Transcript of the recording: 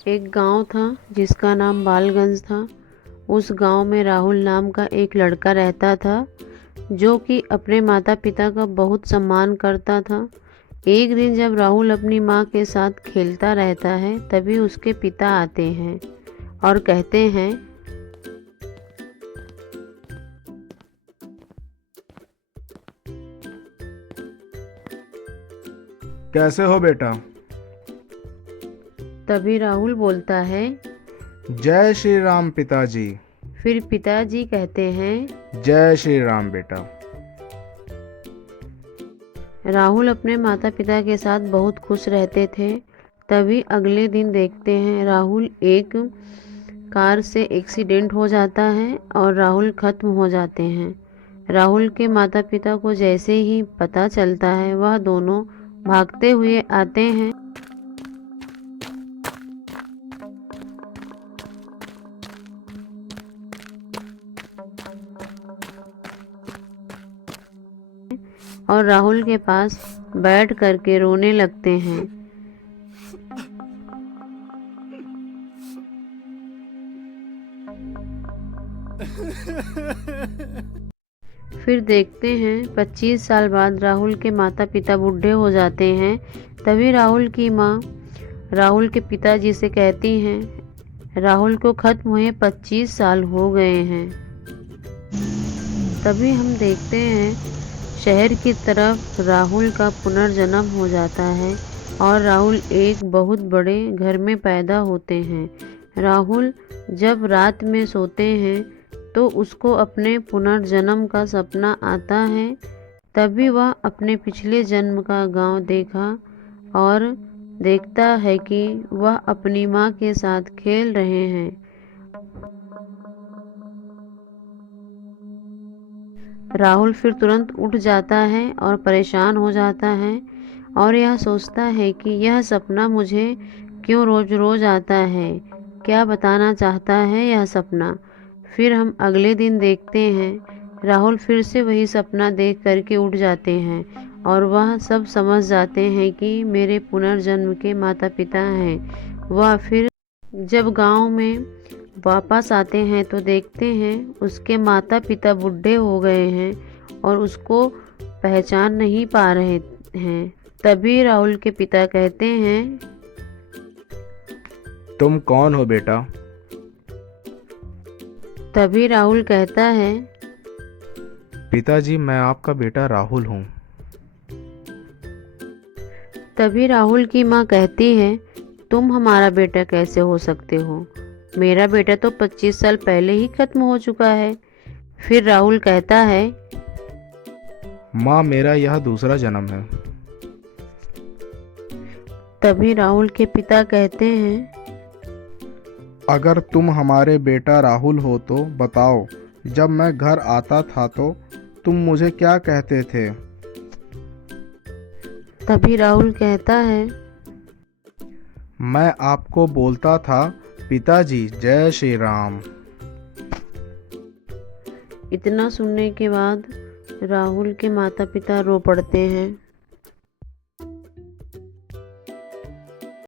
एक गांव था जिसका नाम बालगंज था। उस गांव में राहुल नाम का एक लड़का रहता था जो कि अपने माता पिता का बहुत सम्मान करता था। एक दिन जब राहुल अपनी माँ के साथ खेलता रहता है तभी उसके पिता आते हैं और कहते हैं, कैसे हो बेटा? तभी राहुल बोलता है। जय श्री राम पिताजी। फिर पिताजी कहते हैं, जय श्री राम बेटा। राहुल अपने माता पिता के साथ बहुत खुश रहते थे। तभी अगले दिन देखते हैं राहुल एक कार से एक्सीडेंट हो जाता है और राहुल खत्म हो जाते हैं। राहुल के माता पिता को जैसे ही पता चलता है वह दोनों भागते हुए आते हैं और राहुल के पास बैठ करके रोने लगते हैं। फिर देखते हैं 25 साल बाद राहुल के माता पिता बूढ़े हो जाते हैं। तभी राहुल की माँ राहुल के पिताजी से कहती हैं, राहुल को खत्म हुए 25 साल हो गए हैं। तभी हम देखते हैं शहर की तरफ राहुल का पुनर्जन्म हो जाता है और राहुल एक बहुत बड़े घर में पैदा होते हैं। राहुल जब रात में सोते हैं तो उसको अपने पुनर्जन्म का सपना आता है। तभी वह अपने पिछले जन्म का गांव देखा और देखता है कि वह अपनी माँ के साथ खेल रहे हैं। राहुल फिर तुरंत उठ जाता है और परेशान हो जाता है और यह सोचता है कि यह सपना मुझे क्यों रोज रोज आता है, क्या बताना चाहता है यह सपना। फिर हम अगले दिन देखते हैं राहुल फिर से वही सपना देख करके उठ जाते हैं और वह सब समझ जाते हैं कि मेरे पुनर्जन्म के माता पिता हैं। वह फिर जब गांव में वापस आते हैं तो देखते हैं उसके माता पिता बूढ़े हो गए हैं और उसको पहचान नहीं पा रहे हैं। तभी राहुल के पिता कहते हैं, तुम कौन हो बेटा? तभी राहुल कहता है, पिताजी, मैं आपका बेटा राहुल हूँ। तभी राहुल की माँ कहती है, तुम हमारा बेटा कैसे हो सकते हो, मेरा बेटा तो 25 साल पहले ही खत्म हो चुका है। फिर राहुल कहता है, माँ, मेरा यह दूसरा जन्म है। तभी राहुल के पिता कहते हैं, अगर तुम हमारे बेटा राहुल हो तो बताओ, जब मैं घर आता था तो तुम मुझे क्या कहते थे? तभी राहुल कहता है, मैं आपको बोलता था, पिताजी जय श्री राम। इतना सुनने के बाद राहुल के माता पिता रो पड़ते हैं।